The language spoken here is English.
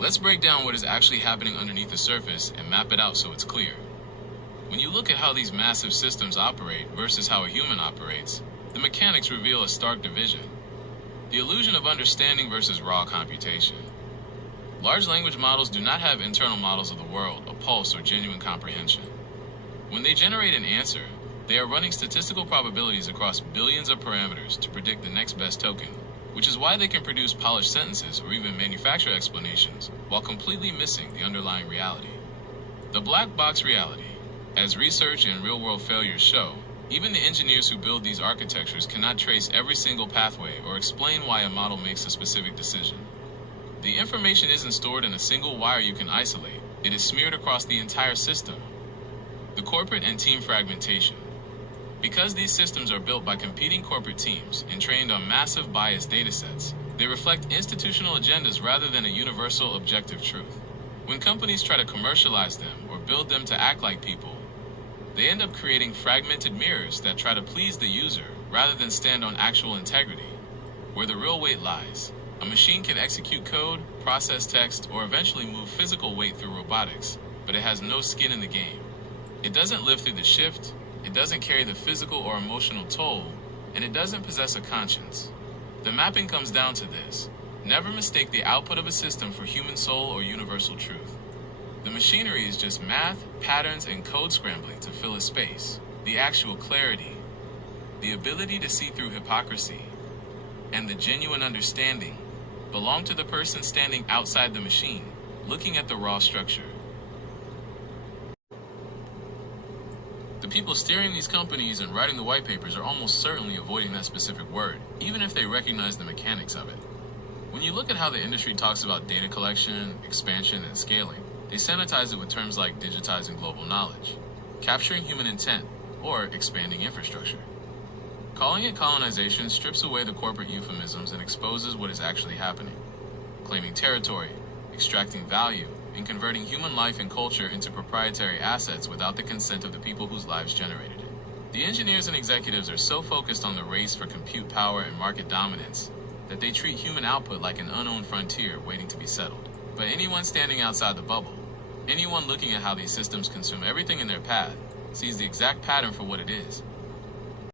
Let's break down what is actually happening underneath the surface and map it out so it's clear. When you look at how these massive systems operate versus how a human operates, the mechanics reveal a stark division. The illusion of understanding versus raw computation. Large language models do not have internal models of the world, a pulse, or genuine comprehension. When they generate an answer, they are running statistical probabilities across billions of parameters to predict the next best token, which is why they can produce polished sentences or even manufacture explanations while completely missing the underlying reality. The black box reality. As research and real-world failures show, even the engineers who build these architectures cannot trace every single pathway or explain why a model makes a specific decision. The information isn't stored in a single wire you can isolate. It is smeared across the entire system. The corporate and team fragmentation. Because these systems are built by competing corporate teams and trained on massive biased datasets, they reflect institutional agendas rather than a universal objective truth. When companies try to commercialize them or build them to act like people, they end up creating fragmented mirrors that try to please the user rather than stand on actual integrity, where the real weight lies. A machine can execute code, process text, or eventually move physical weight through robotics, but it has no skin in the game. It doesn't live through the shift, it doesn't carry the physical or emotional toll, and it doesn't possess a conscience. The mapping comes down to this. Never mistake the output of a system for human soul or universal truth. The machinery is just math, patterns, and code scrambling to fill a space. The actual clarity, the ability to see through hypocrisy, and the genuine understanding belong to the person standing outside the machine, looking at the raw structure. The people steering these companies and writing the white papers are almost certainly avoiding that specific word, even if they recognize the mechanics of it. When you look at how the industry talks about data collection, expansion, and scaling, they sanitize it with terms like digitizing global knowledge, capturing human intent, or expanding infrastructure. Calling it colonization strips away the corporate euphemisms and exposes what is actually happening. Claiming territory, extracting value, and converting human life and culture into proprietary assets without the consent of the people whose lives generated it. The engineers and executives are so focused on the race for compute power and market dominance that they treat human output like an unowned frontier waiting to be settled. But anyone standing outside the bubble, anyone looking at how these systems consume everything in their path, sees the exact pattern for what it is: